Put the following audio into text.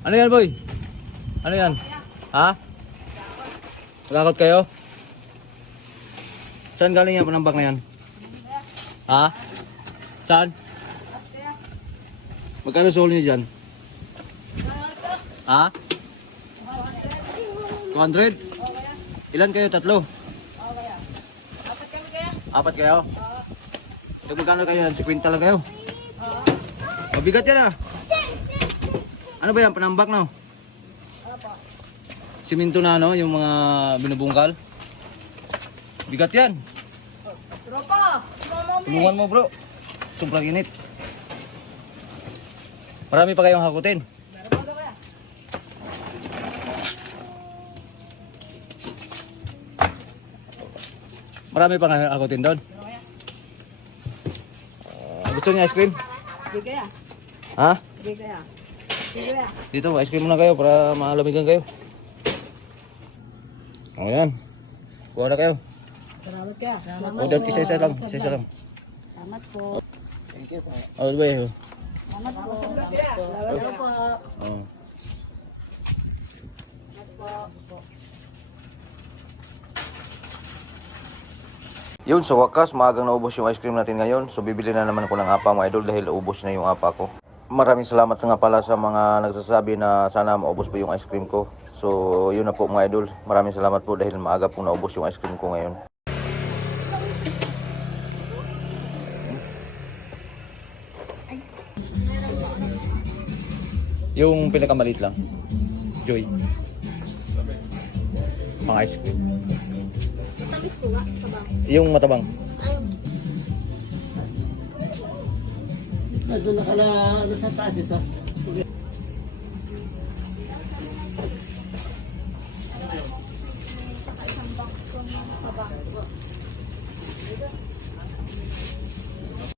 Ano yan, boy? Ano yan? Ha? Lakot kayo? Saan galing yan panambak na yan? Ha? Saan? Magkano soul niyo dyan? Ha? 200? Ilan kayo? Tatlo? Apat kayo? So magkano kayo yan? 50 lang kayo? Mabigat yan ah. Ano ba yan? Panambak no? Siminto na ano? Yung mga binubungkal? Bigat yan. Tropa! Tulungan mo bro. Sobrang init. Marami pa kayong hakutin. Marami pa nga hakutin doon. Ah, gusto niyo ice cream? Di kaya? Ha? Di kaya? Dito, ice cream muna kayo para malamigan kayo. O yan. Kuha na kayo. Salamat kaya. Salamat O, dahil isa-isa lang. Isa-isa lang. Salamat po. Oh, ba yun? Salamat po. Salamat po. Oh. Yun, sa wakas, maagang naubos yung ice cream natin ngayon. So, bibili na naman ko ng apa mga idol dahil ubos na yung apa ko. Maraming salamat nga pala sa mga nagsasabi na sana maubos po yung ice cream ko. So, yun na po mga idol. Maraming salamat po dahil maaga po naubos yung ice cream ko ngayon. Yung pinakamalit lang. Joy. Pang ice cream. Yung matabang. Nandun na sala, ano sa taas ito.